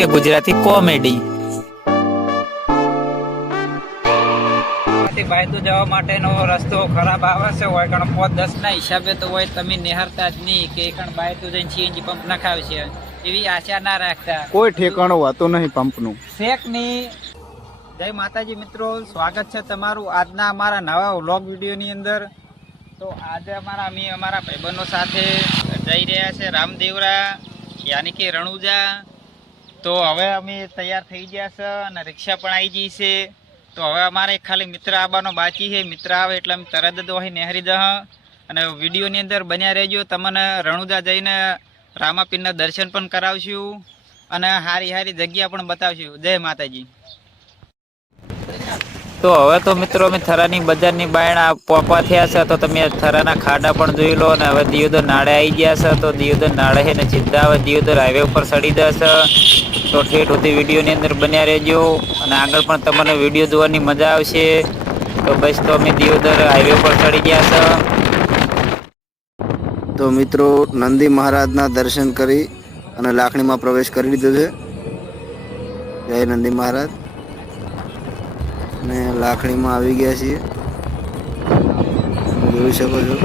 કે ગુજરાતી કોમેડી. ભાઈ તો જવા માટેનો રસ્તો ખરાબ આવે છે હોય કારણ પોત દસ ના હિસાબે તો હોય તમે નિહારતા જ નહીં કે એકણ બાય તો જઈને સીએનજી પંપ છે. એવી આશા ના રાખતા. કોઈ ઠેકાણું હોતું નહીં પંપનું. શેકની જય માતાજી મિત્રો સ્વાગત છે તમારું આજના અમારા નવા વ્લોગ વિડીયોની અંદર. તો આજે અમારા અમે અમારા ભાઈબંધો સાથે જઈ રહ્યા છે રામદેવરા યાની કે રણુજા તો હવે અમે તૈયાર થઈ ગયા છે અને રિક્ષા પણ આવી ગઈ છે. તો હવે અમારે ખાલી મિત્ર આવવાનો બાકી છે. મિત્ર આવે એટલે અમે તરત જ અહીં નેહરી દહ અને વિડીયોની અંદર બન્યા રહેજો. તમને રણુદા જઈને રામાપીરના દર્શન પણ કરાવશું અને હારી હારી જગ્યા પણ બતાવશું. જય માતાજી. તો હવે તો મિત્રો અમે થરાની બજારની બાયણા પોપા થયા છે. તો તમે થરાના ખાડા પણ જોઈ લો અને હવે દિયોદર નાળે આવી ગયા છે. તો દિયોદર નાળે છે ને સીધા હવે દિયોદર હાઈવે ઉપર સડી જશે. તો ઠેઠ સુધી વિડીયોની અંદર બન્યા રહેજો. અને આગળ પણ તમને વીડિયો જોવાની મજા આવશે. તો બસ તો અમે દિયોદર હાઈવે પર ચડી ગયા હતા. તો મિત્રો, નંદી મહારાજના દર્શન કરી અને લાખણીમાં પ્રવેશ કરી લીધો છે. જય નંદી મહારાજ. અને લાખણીમાં આવી ગયા છીએ. જોઈ શકો છો.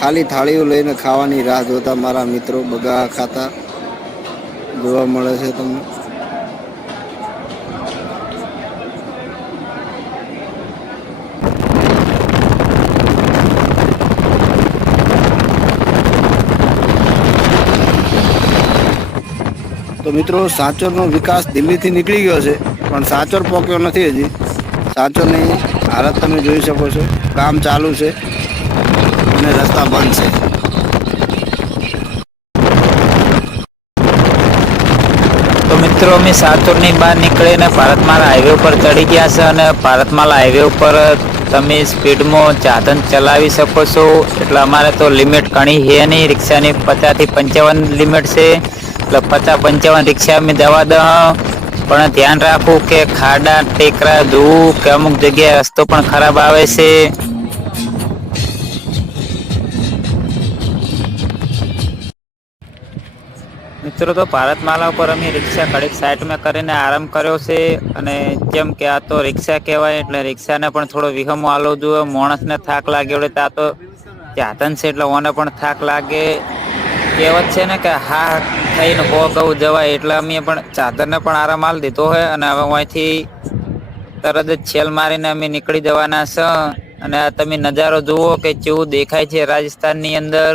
ખાલી થાળીઓ લઈને ખાવાની રાહ જોતા મારા મિત્રો બગા ખાતા જોવા મળે છે તમને. તો મિત્રો, સાચોરનો વિકાસ દિલ્હીથી નીકળી ગયો છે, પણ સાચોર પોક્યો નથી હજી. સાચોરની હાલત તમે જોઈ શકો છો. કામ ચાલુ છે અને રસ્તા બંધ છે. તો મિત્રો, અમે સાતોરની બહાર નીકળીને ભારતમાલા હાઈવે ઉપર ચડી ગયા છે અને ભારતમાલા હાઈવે ઉપર તમે સ્પીડમાં સાધન ચલાવી શકો છો. એટલે અમારે તો લિમિટ ઘણી છે નહીં. રિક્ષાની પચાસથી પંચાવન લિમિટ છે. એટલે પચાસ પંચાવન રિક્ષા અમે જવા દહ. પણ ધ્યાન રાખવું કે ખાડા, ટેકરા ધૂ કે અમુક જગ્યાએ રસ્તો પણ ખરાબ આવે છે. મિત્રો, તો ભારતમાલા ઉપર અમે રિક્ષા ઘડીક સાઈડમાં કરીને આરામ કર્યો છે અને જેમ કે આ તો રિક્ષા કહેવાય, એટલે રિક્ષાને પણ થોડો વિહમો આલો જોઈએ. માણસને થાક લાગે એટલે આ તો ચાતન છે, એટલે ઓને પણ થાક લાગે. કહેવત છે ને કે હા થઈને કો કહું જવાય એટલે અમે પણ ચાદરને પણ આરામ આલી દીધો હોય અને હવે અહીંથી તરત જ છેલ મારીને અમે નીકળી જવાના છે. અને તમે નજારો જુઓ કે કેવું દેખાય છે રાજસ્થાનની અંદર.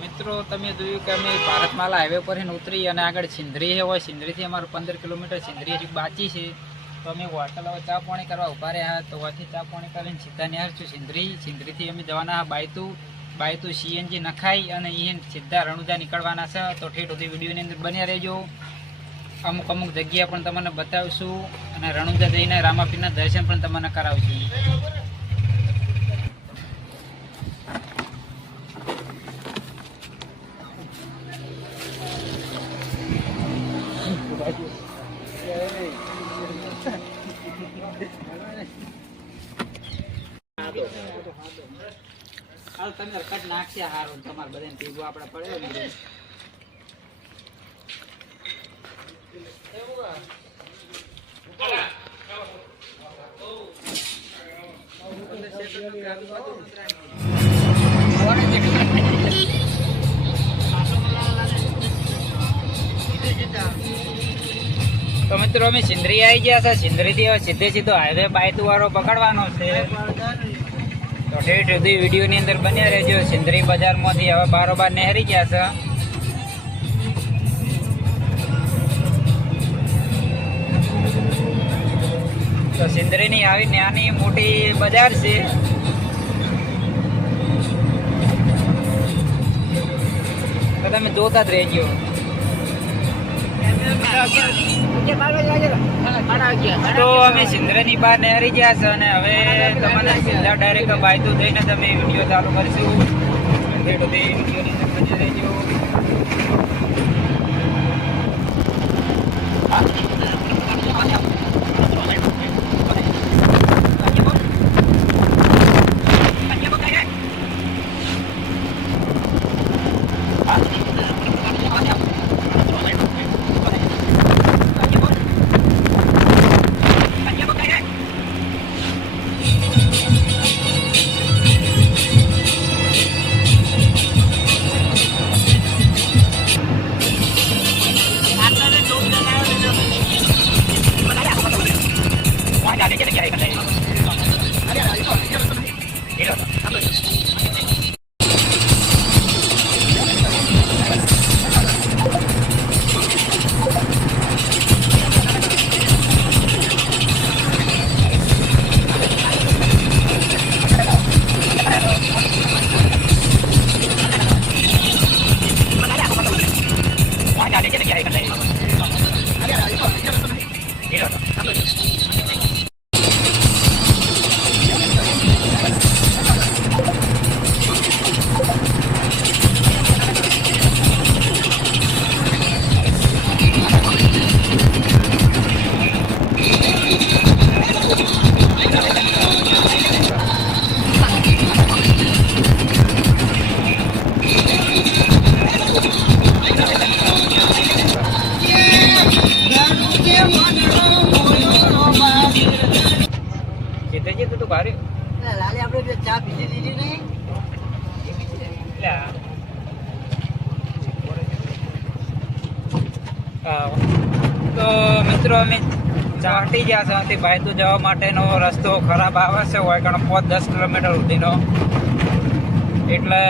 મિત્રો, તમે જોયું કે અમે ભારતમાલા હાઈવે પર ઉતરી અને આગળ સિંધરી હોય સિંધરીથી અમારું પંદર કિલોમીટર, સિંધરી હજી બાકી છે. તો અમે હોટલ હવે ચા પાણી કરવા ઊભા રહ્યા તો ત્યાંથી ચા પાણી કરીને સીધા નિહાર છું, સિંધરી. સિંધરીથી અમે જવાના બાયતુ. બાયતુ સીએનજી નખાઈ અને અહીં સીધા રણુજા નીકળવાના છે. તો ઠેઠ સુધી વિડીયોની અંદર બન્યા રહેજો. અમુક અમુક જગ્યા પણ તમને બતાવીશું અને રણુજા જઈને રામાપીરના દર્શન પણ તમને કરાવીશું. તમે કટ નાખ્યા હારું, તમારે બધાને પીવું આપણે પડે મિત્રો, અમે સિંદરી આવી ગયા છે. સિંદરીથી હવે સીધે સીધો હાઈવે બાયતુ વાળો પકડવાનો છે. તો ઠેઠ સુધી વિડીયોની અંદર બન્યા રહેજો. સિંદરી બજારમાંથી હવે બારોબાર નહેરી ગયા છે. તો સિંદરીની આવી નાની મોટી બજાર છે. તમે જોતા જ રહેજો. તો અમે સિંદ્રની બહાર નહેરી ગયા છે અને હવે તમને સિંધા ડાયરેક્ટ બાયતું થઈને તમે વીડિયો ચાલુ કરશું. મિત્રો, અમે ચાટી ગયા છે. અહીંથી ભાઈતું જવા માટેનો રસ્તો ખરાબ આવે છે, હોય કારણ પાંચ દસ કિલોમીટર સુધીનો. એટલે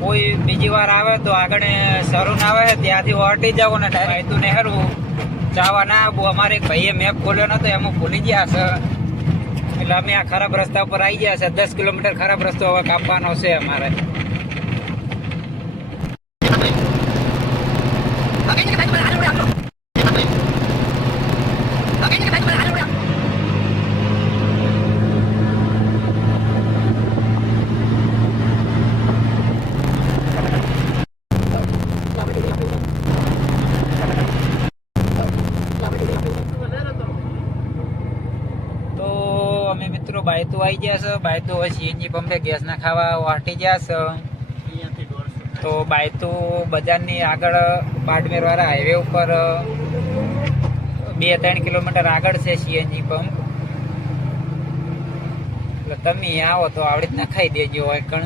કોઈ બીજી વાર આવે તો આગળ શરૂ ના આવે, ત્યાંથી હટી જાવ ને ભાઈતું નહેરું. જવા ના આવવું અમારે એક ભાઈએ મેપ ખોલ્યો નતો, એમાં ભૂલી ગયા છે. એટલે અમે આ ખરાબ રસ્તા ઉપર આવી ગયા છે. દસ કિલોમીટર ખરાબ રસ્તો હવે કાપવાનો છે અમારે તો અમે મિત્રો બાયતુ આવી ગયા છે? હવે સીએનજી પંપે ગેસ ના ખાવા વાટી ગયા છે? અહીંયાથી દોઢસો તો બજારની આગળ બાડમેર વાળા હાઈવે ઉપર બે ત્રણ કિલોમીટર આગળ છે સીએનજી પંપ. એટલે તમે આવો તો આવડી રીતના ખાઈ દેજો હોય કણ.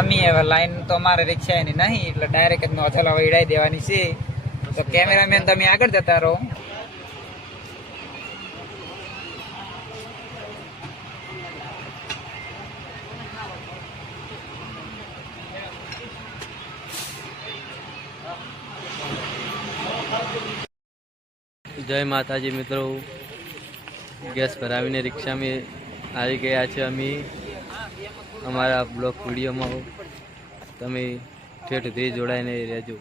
અમે હવે લાઈન તો અમારે રિક્ષા એની નહીં એટલે ડાયરેક્ટ જ હવે દેવાની છે. તો કેમેરામેન તમે આગળ જતા રહો. જય માતાજી મિત્રો. ગેસ ભરાવીને રિક્ષામાં આવી ગયા છે અમે. અમારા બ્લોક વિડીયોમાં તમે ઠેઠ સુધી જોડાઈને રહેજો.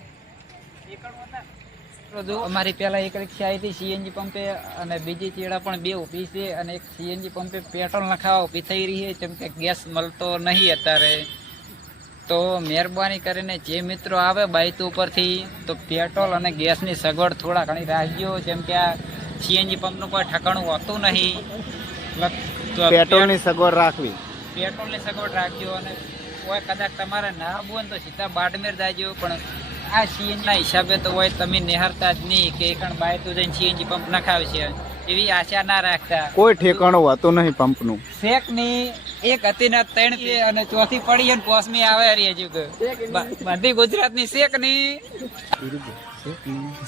જો અમારી પહેલાં એક રિક્ષા આવી હતી સીએનજી પંપે અને બીજી ચેડા પણ બે ઊભી છે અને એક સીએનજી પંપે પેટ્રોલ નખાવા ઊભી થઈ રહી છે. જેમ કે ગેસ મળતો નહીં અત્યારે. તો મહેરબાની કરીને જે મિત્રો આવે બાઇક ઉપરથી તો પેટ્રોલ અને ગેસની સગવડ થોડા ઘણી રાખજો. જેમ કે આ સીએનજી પંપનું કોઈ ઠકાણું હોતું નહીં. પેટ્રોલની સગવડ રાખવી. પેટ્રોલની સગવડ રાખજો અને કોઈ કદાચ તમારે ના આવવું હોય ને તો સીધા બાડમેર જાજો. પણ આ સીએનજીના હિસાબે તો હોય તમે નિહારતા જ નહીં કે એકણ બાય જઈને સીએનજી પંપ નખાવશે. એવી આશા ના રાખતા. કોઈ ઠેકાણું હોતું નહીં પંપનું. શેકની એક હતી ને ત્રણ અને ચોથી પડી અને પોસમી આવે રહી હજુ. બધી ગુજરાતની શેકની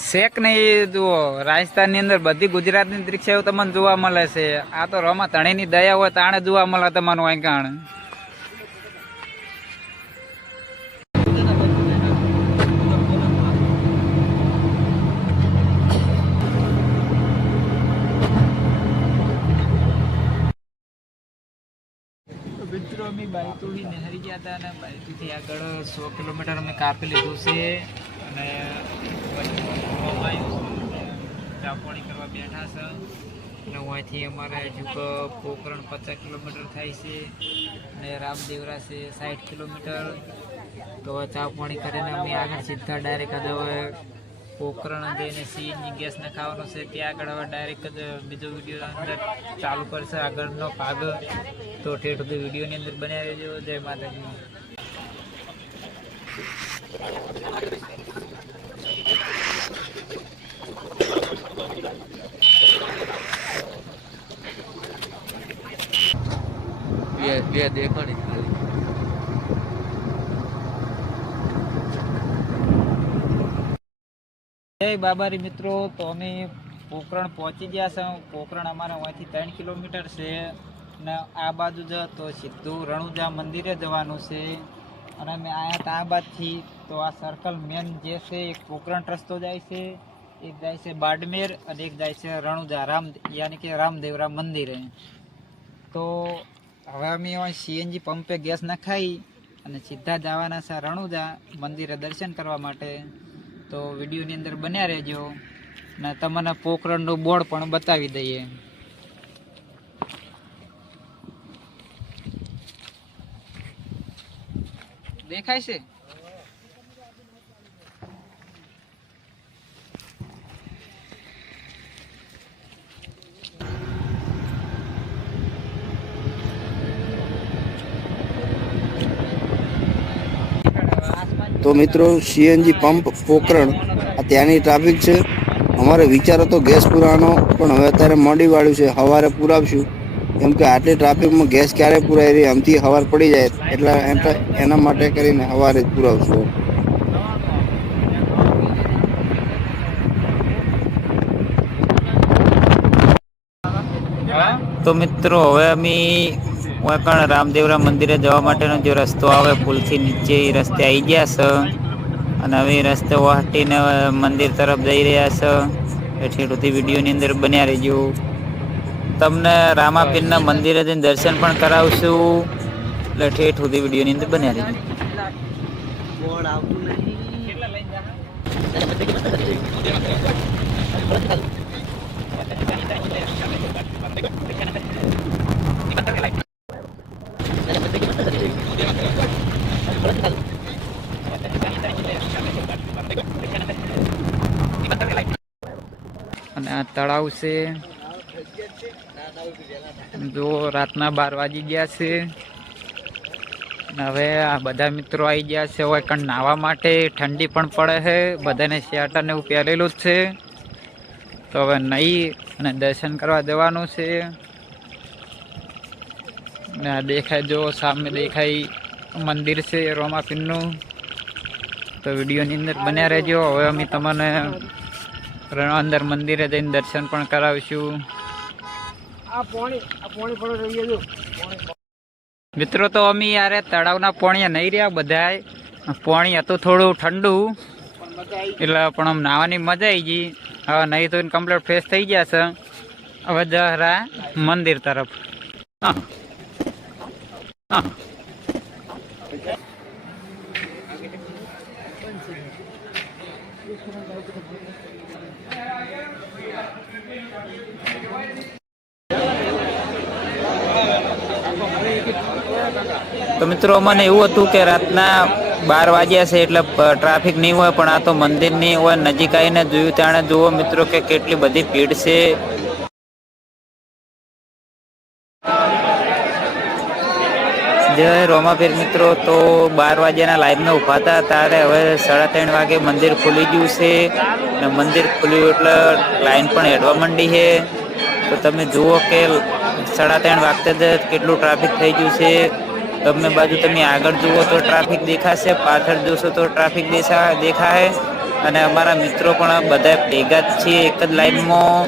શેકની જુઓ રાજસ્થાનની અંદર બધી ગુજરાતની દ્રીક્ષાઓ તમને જોવા મળે છે આ તો રમા તણી ની દયા હોય, તાણે જોવા મળે તમારું અહીં ગયા હતા અને બાઇકથી આગળ સો કિલોમીટર અમે કાપી લીધું છે અને ચા પાણી કરવા બેઠા છે. અને અહીંથી અમારે હજુ પોકરણ પચાસ કિલોમીટર થાય છે અને રામદેવરા છે સાઠ કિલોમીટર. તો હવે ચા પાણી કરીને અમે આગળ સીધા ડાયરેક્ટ હવે પોખરણ જઈને સીએનજી ગેસ નખાવાનો છે. ત્યાં આગળ હવે ડાયરેક્ટ જ બીજો વીડિયો અંદર ચાલુ કરશે. આગળનો ભાગ તો ઠેઠ સુધી વિડીયોની અંદર બન્યા રહેજો જય માતાજી. બે દેખાણી ખાલી જય બાબારી મિત્રો. તો અમે પોકરણ પહોંચી ગયા છે. પોકરણ અમારે અહીંથી ત્રણ કિલોમીટર છે ને આ બાજુ જ તો સીધું રણુજા મંદિરે જવાનું છે. અને અમે આયા હતા આ બાજથી તો આ સર્કલ મેન જે છે એક પોખરણ રસ્તો જાય છે. એક જાય છે બાડમેર અને એક જાય છે રણુજા રામ, યાની કે રામદેવરા મંદિરે. તો હવે અમે સીએનજી પંપે ગેસ નખાઈ અને સીધા જવાના છે રણુજા મંદિરે દર્શન કરવા માટે. તો વિડીયોની અંદર બન્યા રહેજો ને તમને પોખરણનું બોર્ડ પણ બતાવી દઈએ. દેખાય છે? તો મિત્રો સીએનજી પંપ પોકરણ આ ત્યાંની ટ્રાફિક છે. અમારે વિચાર હતો ગેસ પુરાવાનો, પણ હવે અત્યારે મોડી વાળ્યું છે. સવારે પુરાવશું. કેમ કે આટલી ટ્રાફિકમાં ગેસ ક્યારે પુરાય રહી? આમથી સવાર પડી જાય. એટલે એના માટે કરીને સવારે જ પુરાવશું. તો મિત્રો, હવે અમે પણ રામદેવરા મંદિરે જવા માટેનો જે રસ્તો આવે, પુલથી નીચે એ રસ્તે આવી ગયા છે અને હવે એ રસ્તે વાટીને મંદિર તરફ જઈ રહ્યા છે એટલે સુધી વિડીયોની અંદર બન્યા રહેજો. તમને રામાપીરના મંદિરે જઈને દર્શન પણ કરાવશું. એટલે ઠેઠ વિડીયોની અંદર બન્યા રહેજો બોર્ડ આવતું નહીં અને આ તળાવ છે. જો રાતના બાર વાગી ગયા છે. હવે આ બધા મિત્રો આવી ગયા છે. હવે કણ નાહવા માટે ઠંડી પણ પડે છે. બધાને શિયાટાને એવું પહેરેલું જ છે. તો હવે નહીં અને દર્શન કરવા જવાનું છે. ને આ દેખાય, જો સામે દેખાય મંદિર છે રોમાપીરનું તો વિડીયોની અંદર બન્યા રહેજો. હવે અમે તમને અંદર મંદિરે જઈને દર્શન પણ કરાવીશું. મિત્રો તો અમે યારે તળાવના પોણીએ નહીં રહ્યા બધાય. પોણી હતું થોડું ઠંડુ એટલે પણ આમ નાવાની મજા આવી ગઈ. હવે નહીં તો કમ્પ્લીટ ફ્રેશ થઈ ગયા છે. હવે જરા મંદિર તરફ. તો મિત્રો, મને એવું હતું કે રાતના બાર વાગ્યા છે એટલે ટ્રાફિક નહીં હોય, પણ આ તો નહીં હોય. નજીક આવીને જોયું ત્યારે જુઓ મિત્રો, કે કેટલી બધી ભીડ છે. જય રોમાપીર મિત્રો તો બાર વાગ્યાના લાઈનમાં ઊભા હતા. ત્યારે હવે સાડા ત્રણ વાગે મંદિર ખુલી ગયું છે. ને મંદિર ખુલ્યું એટલે લાઈન પણ હેડવા માંડી છે. તો તમે જુઓ કે સાડા ત્રણ વાગતે જ કેટલું ટ્રાફિક થઈ ગયું છે. તમે બાજુ તમે આગળ જુઓ તો ટ્રાફિક દેખાશે, પાછળ જોશો તો ટ્રાફિક દેખા દેખાય અને અમારા મિત્રો પણ બધા ભેગા જ છીએ એક જ લાઈનમાં.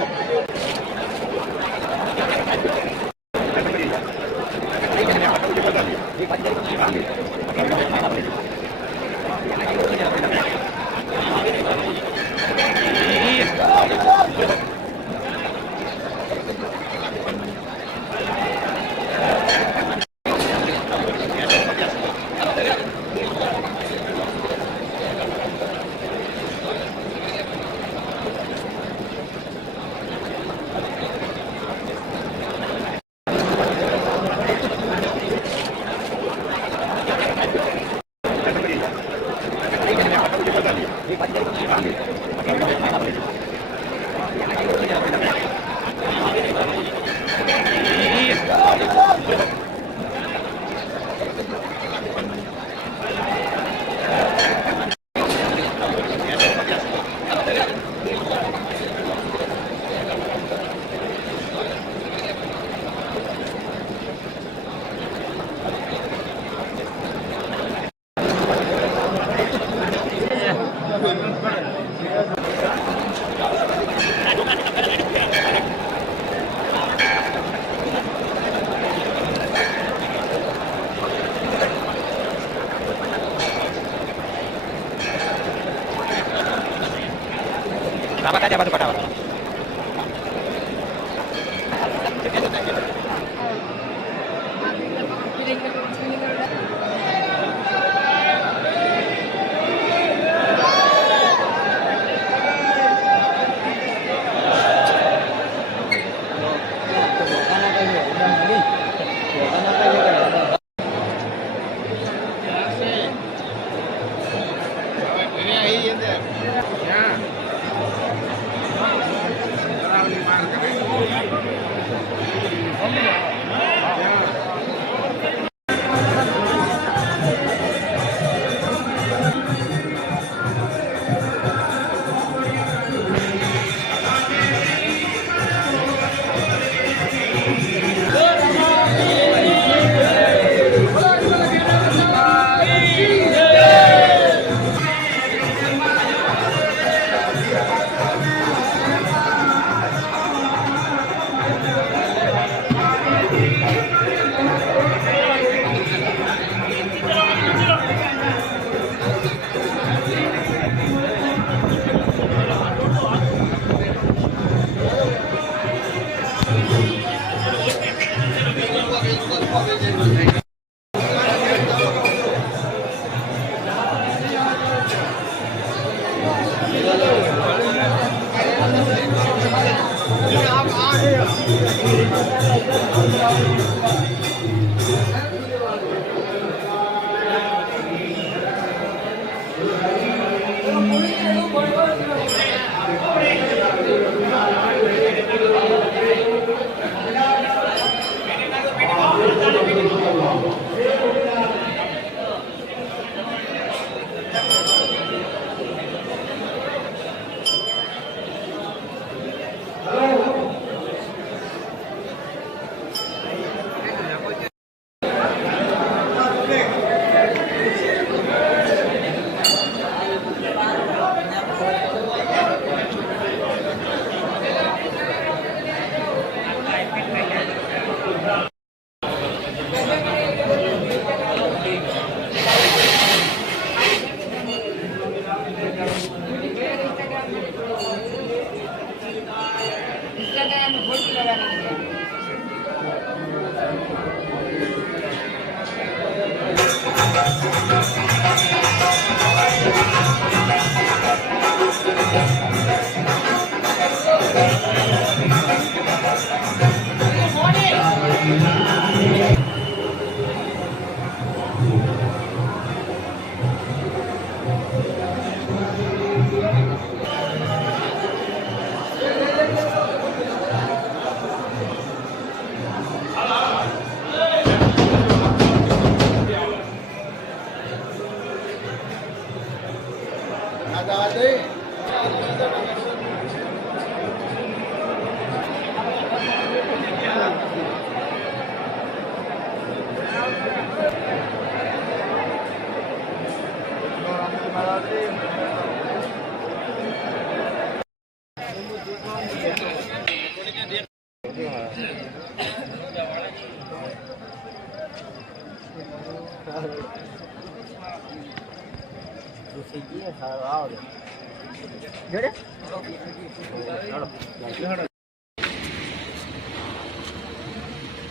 Gracias.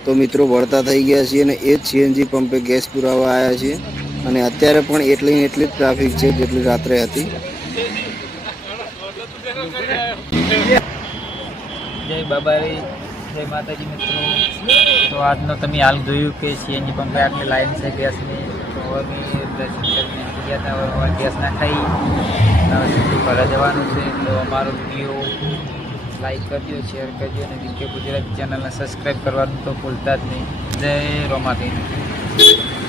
તો મિત્રો વળતા થઈ ગયા છીએ અને એ જ સીએનજી પંપે ગેસ પુરાવા આવ્યા છીએ. અને અત્યારે પણ એટલી ને એટલી જ ટ્રાફિક છે જેટલી રાત્રે હતી. જય બાબારી, જય માતાજી મિત્રો. તો આજનો તમે હાલ જોયું કે સીએનજી પંપે આટલી લાઈન છે ગેસની તો અમે દર્શન કરીને ગયા હતા. ગેસ ના ખાઈ. હવે ઘરે જવાનું છે. તો અમારો વીડિયો લાઈક કરજો શેર કરજો અને બીકે ગુજરાતી ચેનલને સબસ્ક્રાઈબ કરવાનું તો ભૂલતા જ નહીં. જય રોમાદેવી